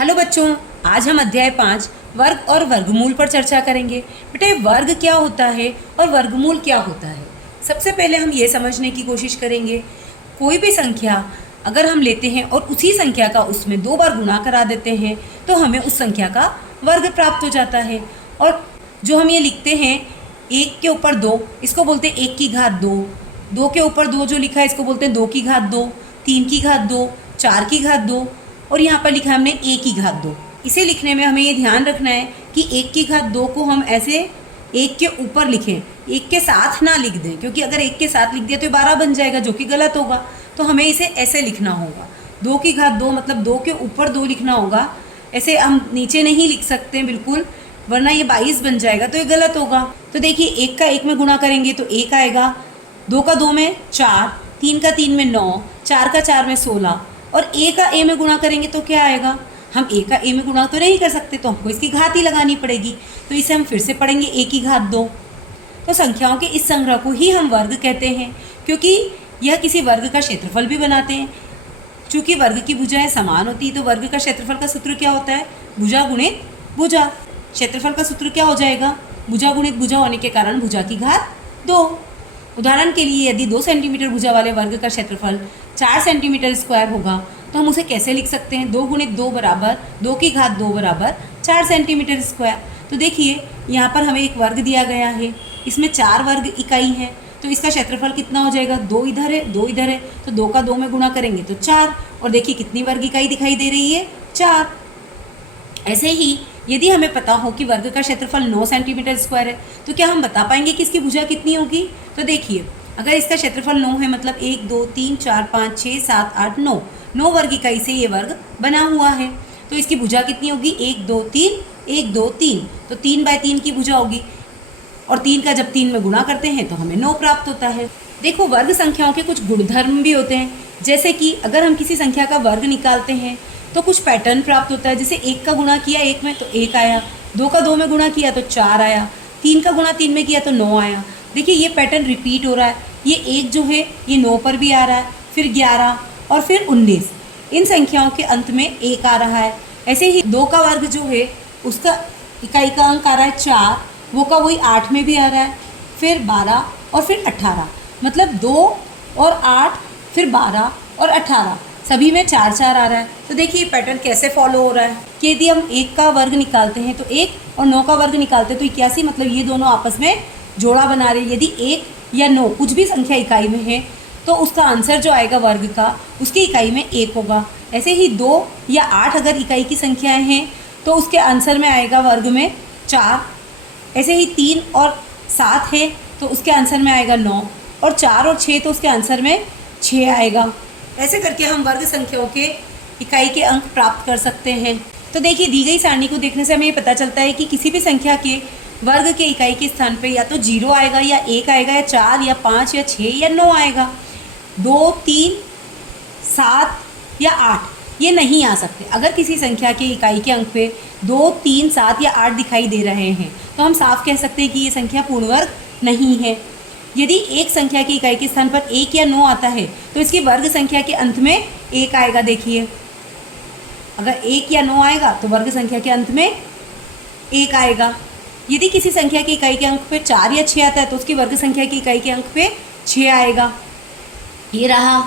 Hello बच्चों, आज हम अध्याय 5 वर्ग और वर्गमूल पर चर्चा करेंगे। बेटे, वर्ग क्या होता है और वर्गमूल क्या होता है? सबसे पहले हम ये समझने की कोशिश करेंगे, कोई भी संख्या अगर हम लेते हैं और उसी संख्या का उसमें 2 बार गुणा करा देते हैं तो हमें उस संख्या का वर्ग प्राप्त हो जाता है। और जो हम ये लिखते हैं 1 के ऊपर 2, इसको बोलते हैं 1 की घात 2। 2 के ऊपर 2 जो लिखा है इसको बोलते हैं 2 की घात 2, 3 की घात 2, 4 की घात 2 और यहाँ पर लिखा है हमने 1 की घात 2। इसे लिखने में हमें ये ध्यान रखना है कि 1 की घात 2 को हम ऐसे 1 के ऊपर लिखें, 1 के साथ ना लिख दें, क्योंकि अगर 1 के साथ लिख दिया तो 12 बन जाएगा, जो कि गलत होगा। तो हमें इसे ऐसे लिखना होगा, 2 की घात 2 मतलब 2 के ऊपर 2 लिखना होगा। ऐसे हम नीचे नहीं लिख सकते हैं बिल्कुल, वरना ये 22 बन जाएगा, तो ये गलत होगा। तो देखिए 1 का 1 में गुणा करेंगे तो 1 आएगा, 2 का 2 में 4, 3 का 3 में 9, 4 का 4 में 16 और a का a में गुणा करेंगे तो क्या आएगा? हम a का a में गुणा तो नहीं कर सकते, तो हमको इसकी घात ही लगानी पड़ेगी। तो इसे हम फिर से पढ़ेंगे a की घात 2। तो संख्याओं के इस संग्रह को ही हम वर्ग कहते हैं, क्योंकि यह किसी वर्ग का क्षेत्रफल भी बनाते हैं। चूँकि वर्ग की भुजाएं समान होती है तो वर्ग का क्षेत्रफल का सूत्र क्या होता है? भुजा गुणित भुजा। क्षेत्रफल का सूत्र क्या हो जाएगा? भुजा गुणित भुजा होने के कारण भुजा की घात 2। उदाहरण के लिए यदि 2 सेंटीमीटर भुजा वाले वर्ग का क्षेत्रफल 4 सेंटीमीटर स्क्वायर होगा तो हम उसे कैसे लिख सकते हैं? 2 गुणित 2 बराबर 2 की घात 2 बराबर 4 सेंटीमीटर स्क्वायर। तो देखिए यहाँ पर हमें एक वर्ग दिया गया है, इसमें 4 वर्ग इकाई हैं, तो इसका क्षेत्रफल कितना हो जाएगा? 2 इधर है 2 इधर है, तो 2 का 2 में गुणा करेंगे तो 4। और देखिए कितनी वर्ग इकाई दिखाई दे रही है? 4। ऐसे ही यदि हमें पता हो कि वर्ग का क्षेत्रफल 9 सेंटीमीटर स्क्वायर है तो क्या हम बता पाएंगे कि इसकी भुजा कितनी होगी? तो देखिए अगर इसका क्षेत्रफल 9 है मतलब 1 2 3 4 5 6 7 8 9 वर्ग इकाई से ये वर्ग बना हुआ है, तो इसकी भुजा कितनी होगी? 1 2 3 1 2 3, तो 3/3 की भुजा होगी। और 3 का जब 3 में गुणा करते हैं तो हमें 9 प्राप्त होता है। देखो वर्ग संख्याओं के कुछ गुणधर्म भी होते हैं, जैसे कि अगर हम किसी संख्या का वर्ग निकालते हैं तो कुछ पैटर्न प्राप्त होता है। जैसे 1 का गुणा किया 1 में तो 1 आया, 2 का 2 में गुणा किया तो 4 आया, 3 का गुणा 3 में किया तो 9 आया। देखिए ये पैटर्न रिपीट हो रहा है, ये 1 जो है ये 9 पर भी आ रहा है, फिर 11 और फिर 19। इन संख्याओं के अंत में 1 आ रहा है। ऐसे ही 2 का वर्ग जो है उसका इकाई का अंक आ रहा है 4, वो का वही 8 में भी आ रहा है, फिर 12 और फिर 18, मतलब 2 और 8 फिर 12 और 18 सभी में 4 4 आ रहा है। तो देखिए पैटर्न कैसे फॉलो हो रहा है कि यदि हम 1 का वर्ग निकालते हैं तो 1 और 9 का वर्ग निकालते हैं तो 81, मतलब ये दोनों आपस में जोड़ा बना रहे हैं। यदि 1 या 9 कुछ भी संख्या इकाई में है तो उसका आंसर जो आएगा वर्ग का उसकी इकाई में 1 होगा। ऐसे ही 2 या 8 अगर इकाई की संख्याएँ हैं तो उसके आंसर में आएगा वर्ग में 4। ऐसे ही 3 और 7 है तो उसके आंसर में आएगा 9, और 4 और 6 तो उसके आंसर में 6 आएगा। ऐसे करके हम वर्ग संख्याओं के इकाई के अंक प्राप्त कर सकते हैं। तो देखिए दी गई सारणी को देखने से हमें ये पता चलता है कि किसी भी संख्या के वर्ग के इकाई के स्थान पे या तो 0 आएगा या 1 आएगा या 4 या 5 या 6 या 9 आएगा। 2 3 7 या 8 ये नहीं आ सकते। अगर किसी संख्या के इकाई के अंक पे 2 3 7 या 8 दिखाई दे रहे हैं तो हम साफ कह सकते हैं कि ये संख्या पूर्ण वर्ग नहीं है। यदि एक संख्या की इकाई के स्थान पर 1 या 9 आता है तो इसकी वर्ग संख्या के अंत में 1 आएगा। देखिए अगर 1 या 9 आएगा तो वर्ग संख्या के अंत में 1 आएगा। यदि किसी संख्या की इकाई के अंक पे 4 या 6 आता है तो उसकी वर्ग संख्या की इकाई के अंक पे 6 आएगा। ये रहा।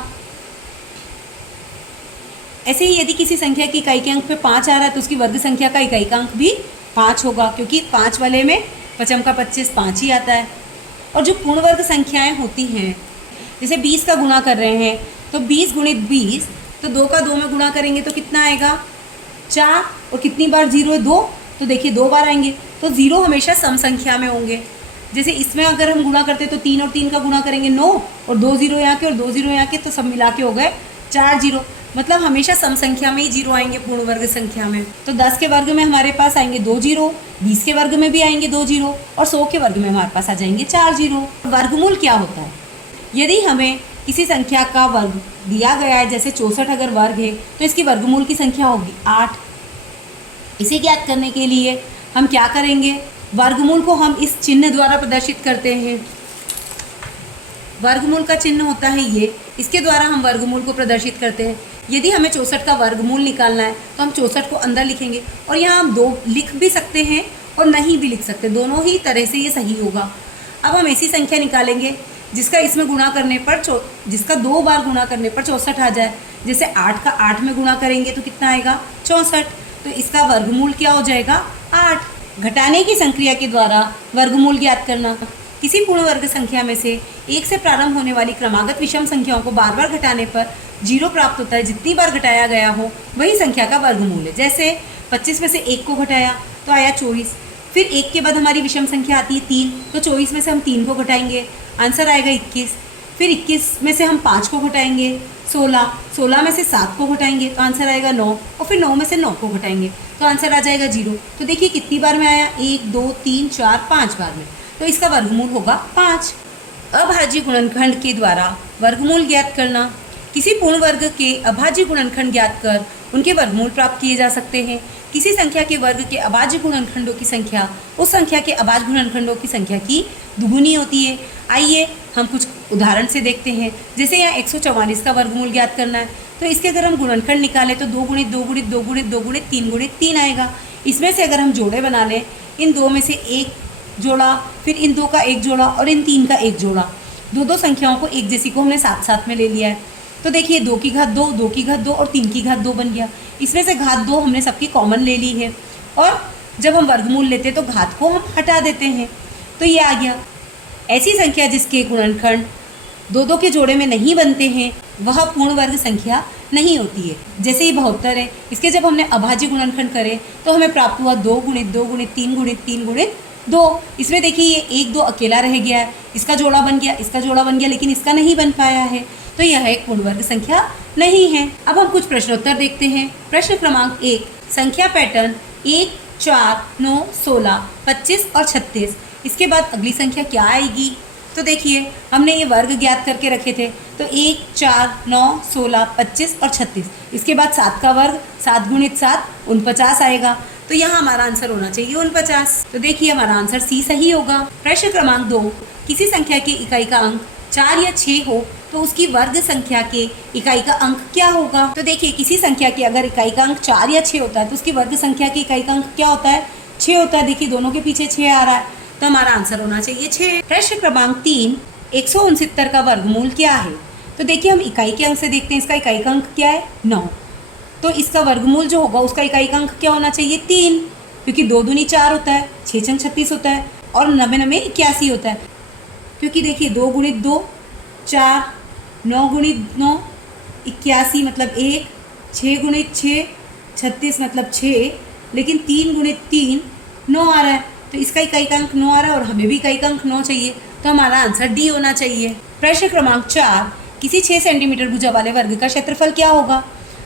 ऐसे ही यदि किसी संख्या की इकाई के अंक पे 5 आ रहा है तो उसकी वर्ग संख्या का इकाई का अंक भी 5 होगा, क्योंकि 5 वाले में 5 का 25 5 ही आता है। और जो पूर्ण वर्ग संख्याएं होती हैं, जैसे 20 का गुणा कर रहे हैं तो 20 गुणित 20, तो 2 का 2 में गुणा करेंगे तो कितना आएगा? 4, और कितनी बार 0 है? 2, तो देखिए 2 बार आएंगे। तो 0 हमेशा सम संख्या में होंगे। जैसे इसमें अगर हम गुणा करते तो 3 और 3 का गुणा करेंगे 9, और 2 0 यहाँ के और 2 0 यहाँ के, तो सब मिला के हो गए 4 0, मतलब हमेशा सम संख्या में ही 0 आएंगे पूर्ण वर्ग संख्या में। तो 10 के वर्ग में हमारे पास आएंगे 2 0, 20 के वर्ग में भी आएंगे 2 0 और 100 के वर्ग में हमारे पास आ जाएंगे 4 0। वर्गमूल क्या होता है? यदि हमें किसी संख्या का वर्ग दिया गया है, जैसे 64 अगर वर्ग है तो इसकी वर्गमूल की संख्या होगी 8। इसे ज्ञात करने के लिए हम क्या करेंगे? वर्गमूल को हम इस चिन्ह द्वारा प्रदर्शित करते हैं। वर्गमूल का चिन्ह होता है ये, इसके द्वारा हम वर्गमूल को प्रदर्शित करते हैं। यदि हमें 64 का वर्गमूल निकालना है तो हम 64 को अंदर लिखेंगे, और यहाँ हम 2 लिख भी सकते हैं और नहीं भी लिख सकते, दोनों ही तरह से ये सही होगा। अब हम ऐसी संख्या निकालेंगे जिसका इसमें गुणा करने पर जिसका 2 बार गुणा करने पर 64 आ जाए। जैसे 8 का 8 में गुणा करेंगे तो कितना आएगा? 64। तो इसका वर्गमूल क्या हो जाएगा? 8। घटाने की संक्रिया के द्वारा वर्गमूल ज्ञात करना। किसी पूर्ण वर्ग संख्या में से 1 से प्रारंभ होने वाली क्रमागत विषम संख्याओं को बार बार घटाने पर 0 प्राप्त होता है। जितनी बार घटाया गया हो वही संख्या का वर्गमूल है। जैसे 25 में से 1 को घटाया तो आया 24। फिर 1 के बाद हमारी विषम संख्या आती है 3, तो 24 में से हम 3 को घटाएंगे, आंसर आएगा 21। फिर 21 में से हम 5 को घटाएंगे 16, 16 में से 7 को घटाएंगे तो आंसर आएगा 9, और फिर 9 में से 9 को घटाएंगे तो आंसर आ जाएगा 0। तो देखिए कितनी बार में आया? 1 2 3 4 5 बार में, तो इसका वर्गमूल होगा 5। अभाज्य गुणनखंड के द्वारा वर्गमूल ज्ञात करना। किसी पूर्ण वर्ग के अभाज्य गुणनखंड ज्ञात कर उनके वर्गमूल प्राप्त किए जा सकते हैं। किसी संख्या के वर्ग के अभाज्य गुणनखंडों की संख्या उस संख्या के अभाज्य गुणनखंडों की संख्या की दुगुनी होती है। आइए हम कुछ उदाहरण से देखते हैं। जैसे यहाँ 144 का वर्गमूल ज्ञात करना है, तो इसके अगर हम गुणनखंड निकालें तो 2 गुणित 2 गुणित 2 गुणित 2 गुणित 3 गुणित 3 आएगा। इसमें से अगर हम जोड़े बना लें, इन 2 में से एक जोड़ा, फिर इन 2 का एक जोड़ा और इन 3 का एक जोड़ा, दो संख्याओं को एक जैसी को हमने साथ साथ में ले लिया है। तो देखिए 2 की घात 2, 2 की घात 2 और 3 की घात 2 बन गया। इसमें से घात 2 हमने सबकी कॉमन ले ली है, और जब हम वर्गमूल लेते हैं तो घात को हम हटा देते हैं, तो ये आ गया। ऐसी संख्या जिसके गुणनखंड 2 के जोड़े में नहीं बनते हैं वह पूर्ण वर्ग संख्या नहीं होती है। जैसे ये 72 है, इसके जब हमने अभाज्य गुणनखंड करे तो हमें प्राप्त हुआ 2 गुणित 2 गुणित 3 गुणित 3 गुणित 2। इसमें देखिए ये 1 2 अकेला रह गया है, इसका जोड़ा बन गया, इसका जोड़ा बन गया, लेकिन इसका नहीं बन पाया है, तो यह एक पूर्ण वर्ग संख्या नहीं है। अब हम कुछ प्रश्नोत्तर देखते हैं। प्रश्न क्रमांक 1, संख्या पैटर्न 1 4 9 16 25 और 36। इसके बाद अगली संख्या क्या आएगी? तो देखिए हमने ये वर्ग ज्ञात करके रखे थे, तो 1 4 9 16 25 और 36। इसके बाद 7 का वर्ग, 7 गुणित 7 49 आएगा, तो यहाँ हमारा आंसर होना चाहिए 49। तो देखिए हमारा आंसर सी सही होगा। प्रश्न क्रमांक 2, किसी संख्या की इकाई का अंक 4 या 6 हो तो उसकी वर्ग संख्या के इकाई का अंक क्या होगा? तो देखिए किसी संख्या की अगर इकाई का अंक 4 या 6 होता है तो उसकी वर्ग संख्या की इकाई का अंक क्या होता है? 6 होता है। देखिए दोनों के पीछे 6 आ रहा है, तो हमारा आंसर होना चाहिए 6। प्रश्न क्रमांक 3, 169 का वर्गमूल क्या है? तो देखिए हम इकाई के अंक से देखते हैं, इसका इकाई का अंक क्या है? 9। तो इसका वर्गमूल जो होगा उसका इकाई का अंक क्या होना चाहिए? 3, क्योंकि 2 दूनी 4 होता है, 6 छंग 36 होता है, और 9 9 81 होता है। क्योंकि देखिए 2 गुणित 2 4, 9 गुणित 9 81 मतलब 1, 6 गुणित 6 36 मतलब 6, लेकिन 3 गुणित 3 9 आ रहा है, तो इसका इकाई का अंक 9 आ रहा है और हमें भी इकाई का अंक 9 चाहिए, तो हमारा आंसर डी होना चाहिए। प्रश्न क्रमांक 4, किसी 6 सेंटीमीटर भुजा वाले वर्ग का क्षेत्रफल क्या होगा?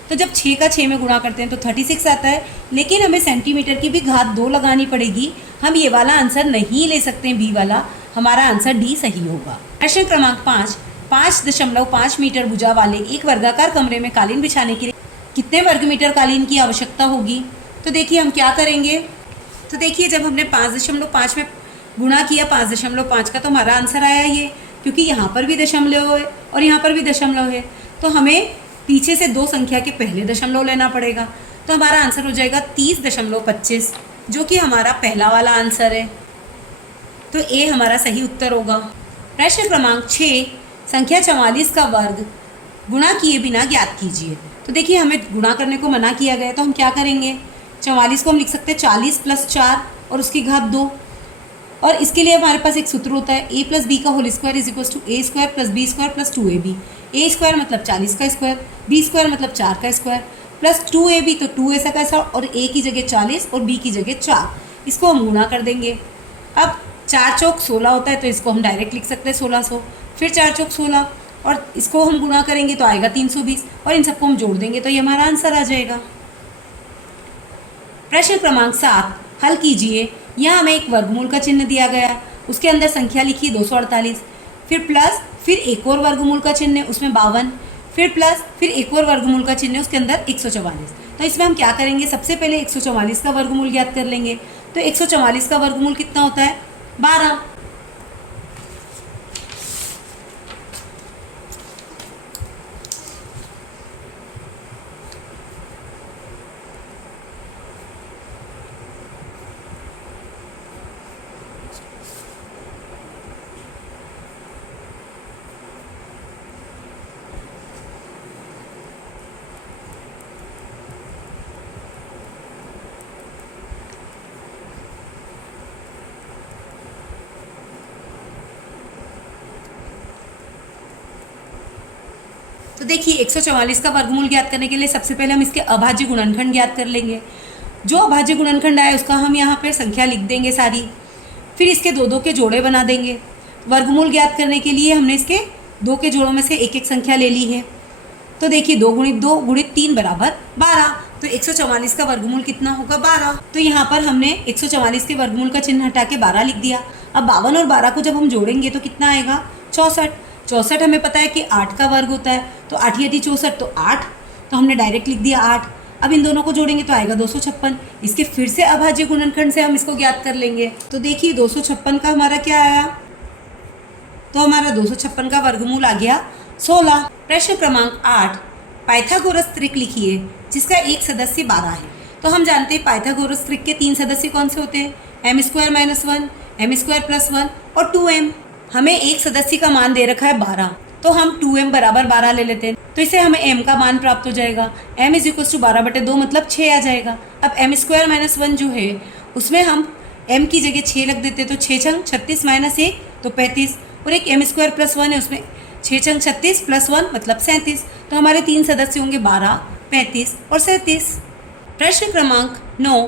तो जब 6 का 6 में गुणा करते हैं तो 36 आता है, लेकिन हमें सेंटीमीटर की भी घात 2 लगानी पड़ेगी। हम ये वाला आंसर नहीं ले सकते हैं, बी वाला। हमारा आंसर डी सही होगा। प्रश्न क्रमांक 5, 5.5 मीटर भुजा वाले एक वर्गाकार कमरे में कालीन बिछाने के लिए कितने वर्ग मीटर कालीन की आवश्यकता होगी? तो देखिए हम क्या करेंगे। तो देखिए जब हमने 5.5 में गुणा किया 5.5 का, तो हमारा आंसर आया ये, क्योंकि यहाँ पर भी दशमलव है और यहाँ पर भी दशमलव है, तो हमें पीछे से 2 संख्या के पहले दशमलव लेना पड़ेगा, तो हमारा आंसर हो जाएगा 30.25, जो कि हमारा पहला वाला आंसर है, तो ए हमारा सही उत्तर होगा। प्रश्न क्रमांक 6, संख्या 44 का वर्ग गुणा किए बिना ज्ञात कीजिए। तो देखिए हमें गुणा करने को मना किया गया, तो हम क्या करेंगे? 44 को हम लिख सकते हैं 40 + 4 और उसकी घात 2, और इसके लिए हमारे पास एक सूत्र होता है a + b का whole square is equal to a² + b² + 2ab। a² मतलब 40 का स्क्वायर, b² मतलब 4 का स्क्वायर, प्लस 2ab तो 2a का स्क्वायर, और a की जगह 40 और b की जगह 4, इसको हम गुणा कर देंगे। अब 4 चौक 16 होता है, तो इसको हम डायरेक्ट लिख सकते हैं 1600, फिर 4 चौक 16 और इसको हम गुणा करेंगे तो आएगा 320, और इन सबको हम जोड़ देंगे तो ये हमारा आंसर आ जाएगा। प्रश्न क्रमांक 7, हल कीजिए। यहाँ हमें एक वर्गमूल का चिन्ह दिया गया, उसके अंदर संख्या लिखी 248, फिर प्लस, फिर एक और वर्गमूल का चिन्ह उसमें 52, फिर प्लस, फिर एक और वर्गमूल का चिन्ह उसके अंदर 144। तो इसमें हम क्या करेंगे? सबसे पहले 144 का वर्गमूल ज्ञात कर लेंगे। तो 144 का वर्गमूल कितना होता है? 12। तो देखिए 144 का वर्गमूल ज्ञात करने के लिए सबसे पहले हम इसके अभाज्य गुणनखंड ज्ञात कर लेंगे। जो अभाज्य गुणनखंड आए उसका हम यहाँ पे संख्या लिख देंगे सारी, फिर इसके दो दो के जोड़े बना देंगे। वर्गमूल ज्ञात करने के लिए हमने इसके दो के जोड़ों में से एक एक संख्या ले ली है। तो देखिए 2 × 2 × 3 बराबर 12। तो 144 का वर्गमूल कितना होगा? 12। तो यहाँ पर हमने 144 के वर्गमूल का चिन्ह हटा के 12 लिख दिया। अब 52 और 12 को जब हम जोड़ेंगे तो कितना आएगा? 64। 64 हमें पता है कि 8 का वर्ग होता है, तो 8 × 64 तो 8, तो हमने डायरेक्ट लिख दिया 8। अब इन दोनों को जोड़ेंगे तो आएगा 256। इसके फिर से अभाज्य गुणनखंड से हम इसको ज्ञात कर लेंगे। तो देखिए 256 का हमारा क्या आया? तो हमारा 256 का वर्गमूल आ गया 16। प्रश्न क्रमांक 8, पाइथागोरस त्रिक लिखिए जिसका एक सदस्य 12 है। तो हम जानते हैं पाइथागोरस त्रिक के 3 सदस्य कौन से होते हैं? m² - 1, m² + 1 और 2m। हमें एक सदस्य का मान दे रखा है 12, तो हम 2m बराबर 12 ले लेते हैं। तो इससे हमें m का मान प्राप्त हो जाएगा। m = 12/2 मतलब 6 आ जाएगा। अब m² - 1 जो है उसमें हम m की जगह 6 रख देते हैं, तो 6 × 36 - 1 तो 35, और एक m² + 1 है उसमें 6 × 36 + 1 मतलब 37। तो हमारे 3 सदस्य होंगे 12, 35 और 37। प्रश्न क्रमांक 9,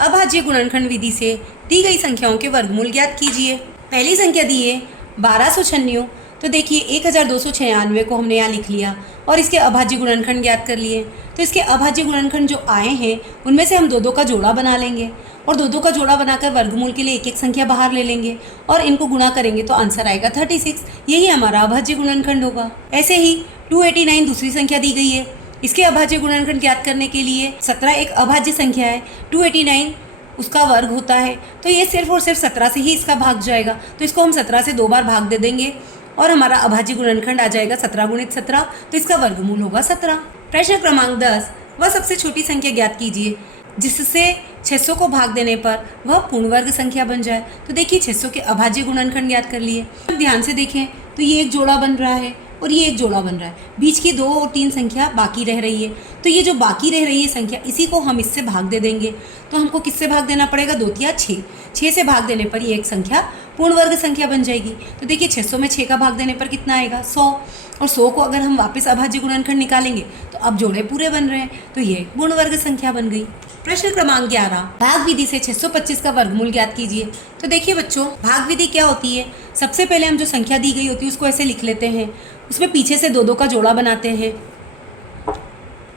अभाज्य गुणनखंड विधि से दी गई संख्याओं के वर्गमूल ज्ञात कीजिए। पहली संख्या दी है 1296। तो देखिए 1296 को हमने यहाँ लिख लिया और इसके अभाज्य गुणनखंड ज्ञात कर लिए। तो इसके अभाज्य गुणनखंड जो आए हैं उनमें से हम दो दो का जोड़ा बना लेंगे और दो दो का जोड़ा बनाकर वर्गमूल के लिए एक एक संख्या बाहर ले लेंगे और इनको गुणा करेंगे तो आंसर आएगा 36। यही हमारा अभाज्य गुणनखंड होगा। ऐसे ही 289 दूसरी संख्या दी गई है। इसके अभाज्य गुणनखंड ज्ञात करने के लिए 17 एक अभाज्य संख्या है, 289 उसका वर्ग होता है, तो ये सिर्फ और सिर्फ 17 से ही इसका भाग जाएगा। तो इसको हम 17 से 2 बार भाग दे देंगे और हमारा अभाज्य गुणनखंड आ जाएगा 17 × 17, तो इसका वर्गमूल होगा 17। प्रश्न क्रमांक 10, वह सबसे छोटी संख्या ज्ञात कीजिए जिससे 600 को भाग देने पर वह पूर्ण वर्ग संख्या बन जाए। तो देखिए 600 के अभाज्य गुणनखंड ज्ञात कर लिए। ध्यान से देखें तो ये एक जोड़ा बन रहा है और ये एक जोड़ा बन रहा है, बीच की 2 और 3 संख्या बाकी रह रही है। तो ये जो बाकी रह रही है संख्या, इसी को हम इससे भाग दे देंगे। तो हमको किससे भाग देना पड़ेगा? 2 × 6। 6 से भाग देने पर ये एक संख्या पूर्ण वर्ग संख्या बन जाएगी। तो देखिए 600 में 6 का भाग देने पर कितना आएगा? 100। और 100 को अगर हम वापस अभाज्य गुणनखंड निकालेंगे तो अब जोड़े पूरे बन रहे हैं, तो ये पूर्ण वर्ग संख्या बन गई। प्रश्न क्रमांक 11, भाग विधि से 625 का वर्गमूल ज्ञात कीजिए। तो देखिए बच्चों, भाग विधि क्या होती है? सबसे पहले हम जो संख्या दी गई होती है उसको ऐसे लिख लेते हैं, उसमें पीछे से 2 2 का जोड़ा बनाते हैं।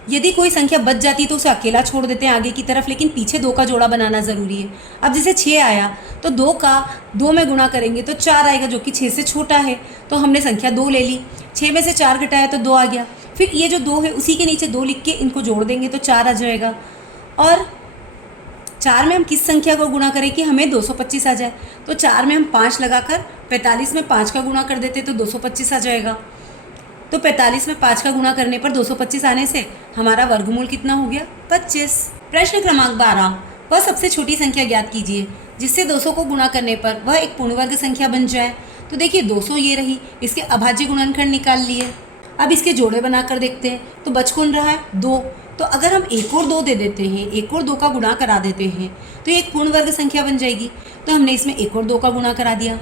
यदि कोई संख्या बच जाती तो उसे अकेला छोड़ देते हैं आगे की तरफ, लेकिन पीछे 2 का जोड़ा बनाना ज़रूरी है। अब जैसे 6 आया तो 2 का 2 में गुणा करेंगे तो 4 आएगा, जो कि 6 से छोटा है, तो हमने संख्या 2 ले ली। 6 में से 4 घटाया तो 2 आ गया। फिर ये जो 2 है उसी के नीचे 2 लिख के इनको जोड़ देंगे तो 4 आ जाएगा। और 4 में हम किस संख्या को गुणा करें कि हमें 225 आ जाए? तो 4 में हम 5 लगाकर 45 में 5 का गुणा कर देते तो 225 आ जाएगा। तो 45 में 5 का गुणा करने पर 225 आने से हमारा वर्गमूल कितना हो गया? 25। प्रश्न क्रमांक 12, वह सबसे छोटी संख्या ज्ञात कीजिए जिससे 200 को गुणा करने पर वह एक पूर्ण वर्ग संख्या बन जाए। तो देखिए 200 ये रही, इसके अभाज्य गुणनखंड निकाल लिए। अब इसके जोड़े बनाकर देखते हैं तो बच कौन रहा है? 2। तो अगर हम 1 और 2 दे देते हैं, 1 और 2 का गुणा करा देते हैं तो ये एक पूर्ण वर्ग संख्या बन जाएगी। तो हमने इसमें 1 और 2 का गुणा करा दिया,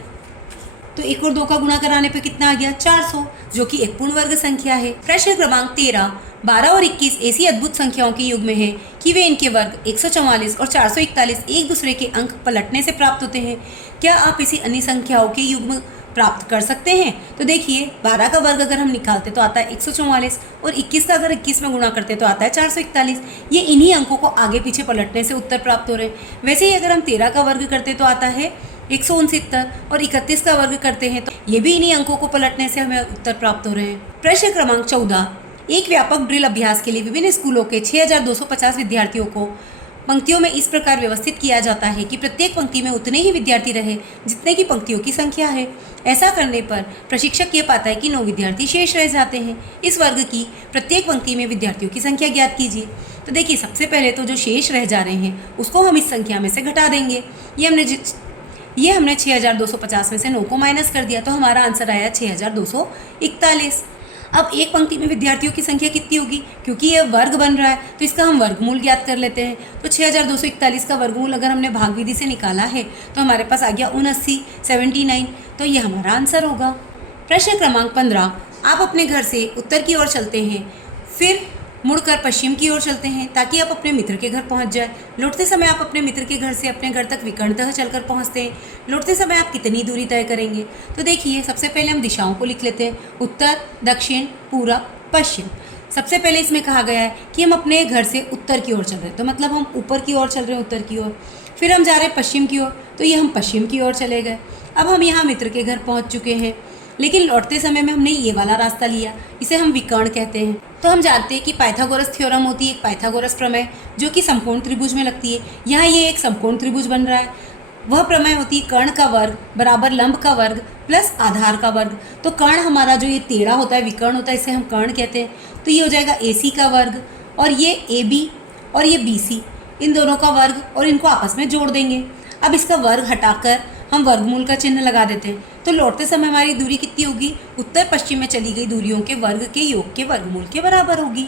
तो 1 और 2 का गुणा कराने पे कितना आ गया? 400, जो कि एक पूर्ण वर्ग संख्या है। प्रश्न क्रमांक 13, 12 और 21 ऐसी अद्भुत संख्याओं के युग्म है कि वे इनके वर्ग 144 और 441 एक दूसरे के अंक पलटने से प्राप्त होते हैं। क्या आप इसी अन्य संख्याओं के युग्म प्राप्त कर सकते हैं? तो देखिए 12 का वर्ग अगर हम निकालते तो आता है 144 और 21 का अगर 21 में गुणा करते तो आता है 441। ये इन्हीं अंकों को आगे पीछे पलटने से उत्तर प्राप्त हो रहे हैं। वैसे ही अगर हम 13 का वर्ग करते तो आता है 169 और 31 का वर्ग करते हैं तो ये भी इन्हीं अंकों को पलटने से हमें उत्तर प्राप्त हो रहे हैं। प्रश्न क्रमांक 14, एक व्यापक ड्रिल अभ्यास के लिए विभिन्न स्कूलों के 6250 विद्यार्थियों को पंक्तियों में इस प्रकार व्यवस्थित किया जाता है कि प्रत्येक पंक्ति में उतने ही विद्यार्थी रहे जितने की पंक्तियों की संख्या है। ऐसा करने पर प्रशिक्षक ये पाता है कि 9 विद्यार्थी शेष रह जाते हैं। इस वर्ग की प्रत्येक पंक्ति में विद्यार्थियों की संख्या ज्ञात कीजिए। तो देखिए सबसे पहले तो जो शेष रह जा रहे हैं उसको हम इस संख्या में से घटा देंगे। ये हमने 6250 में से 9 को माइनस कर दिया, तो हमारा आंसर आया 6241। अब एक पंक्ति में विद्यार्थियों की संख्या कितनी होगी? क्योंकि ये वर्ग बन रहा है तो इसका हम वर्गमूल ज्ञात कर लेते हैं। तो 6241 का वर्गमूल अगर हमने भाग विधि से निकाला है तो हमारे पास आ गया 79, 79, तो ये हमारा आंसर होगा। प्रश्न क्रमांक 15, आप अपने घर से उत्तर की ओर चलते हैं, फिर मुड़कर पश्चिम की ओर चलते हैं ताकि आप अपने मित्र के घर पहुंच जाए। लौटते समय आप अपने मित्र के घर से अपने घर तक विकर्णतः चलकर पहुंचते हैं। लौटते समय आप कितनी दूरी तय करेंगे? तो देखिए, सबसे पहले हम दिशाओं को लिख लेते हैं, उत्तर, दक्षिण, पूरब, पश्चिम। सबसे पहले इसमें कहा गया है कि हम अपने घर से उत्तर की ओर चल रहे हैं, तो मतलब हम ऊपर की ओर चल रहे हैं, उत्तर की ओर। फिर हम जा रहे हैं पश्चिम की ओर, तो ये हम पश्चिम की ओर चले गए। अब हम यहाँ मित्र के घर पहुँच चुके हैं, लेकिन लौटते समय में हमने ये वाला रास्ता लिया, इसे हम विकर्ण कहते हैं। तो हम जानते हैं कि पाइथागोरस थ्योरम होती है, एक पाइथागोरस प्रमेय, जो कि समकोण त्रिभुज में लगती है। यहाँ ये एक समकोण त्रिभुज बन रहा है। वह प्रमेय होती है कर्ण का वर्ग बराबर लंब का वर्ग प्लस आधार का वर्ग। तो कर्ण हमारा जो ये टेढ़ा होता है, विकर्ण होता है, इसे हम कर्ण कहते हैं। तो ये हो जाएगा AC का वर्ग, और ये AB और ये BC, इन दोनों का वर्ग, और इनको आपस में जोड़ देंगे। अब इसका वर्ग हटाकर हम वर्गमूल का चिन्ह लगा देते हैं। तो लौटते समय हमारी दूरी कितनी होगी? उत्तर पश्चिम में चली गई दूरियों के वर्ग के योग के वर्गमूल के बराबर होगी।